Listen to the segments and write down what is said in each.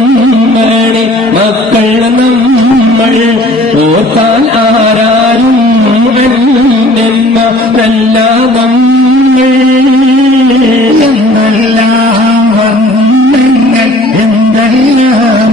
നമ്മളെ മക്കൾ നമ്മൾ ഓർത്താൽ ആരാരും എന്ന നല്ല നമ്മൾ. എന്തെല്ലാം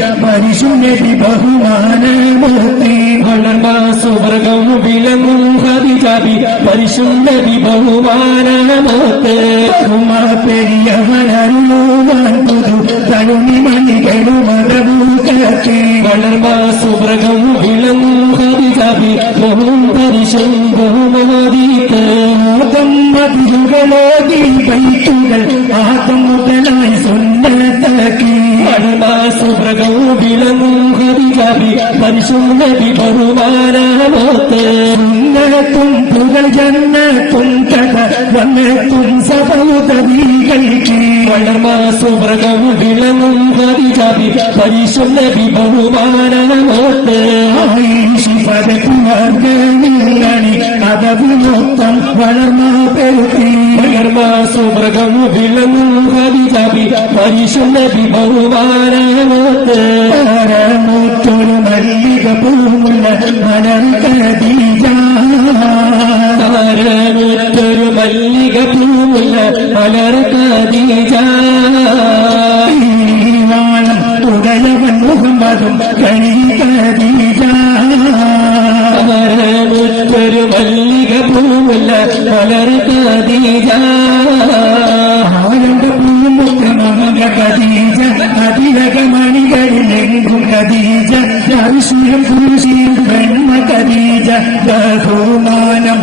പരിശുദ്ധി ബഹുമാനമൂർത്തി. വളർന്ന സുവർഗം വിളങ്ങും ഹരിജാബി പരിശുദ്ധി ബഹുമാനമൂർത്തി. ബഹുമാ പെരിയവരരുളുവാൻ പുതു തഴുണി മണികളും മതഭൂക്കത്തി വളർന്ന സുവർഗം ഹരിജാബി ബഹും പരിശുദ്ധമോദീത്ത് ആദം മുതലായി വളർന്ന സുവർഗം വിളങ്ങും ഹരിജാബി പരിശുദ്ധി ബഹുമാനമോത്ത് സുന്നത്തും പുകൾ ജന്നത്തും കഥ വന്നത്തും സഭൗതീകൾക്ക് വളർന്ന സുവർഗം വിളങ്ങും ഹരിജാബി പരിശുദ്ധി ബഹുമാനമോത്ത് ആയിഷി കഥവ് മൊത്തം വളർന്ന പെരുത്തി വളർന്ന സുവർഗം വിളങ്ങും ഹരിജാബി നബി ബഹുമാനമോത്ത് മൂത്തൊരു മല്ലിക പൂമുള്ള മലർ കദീജ താരമുറ്റൊരു മല്ലിക പൂമുള്ള മലർ കദീജ ഉടലവൻ മുഹമ്മദും കണി കദീജ മലർ കദീജ ആനന്ദ പൂമുഖമക കദീജ അതിലക മണികളിലെങ്കും കദീജ ഐശ്വര്യം പുരുഷിയും പെൺമ കദീജ ബഹുമാനം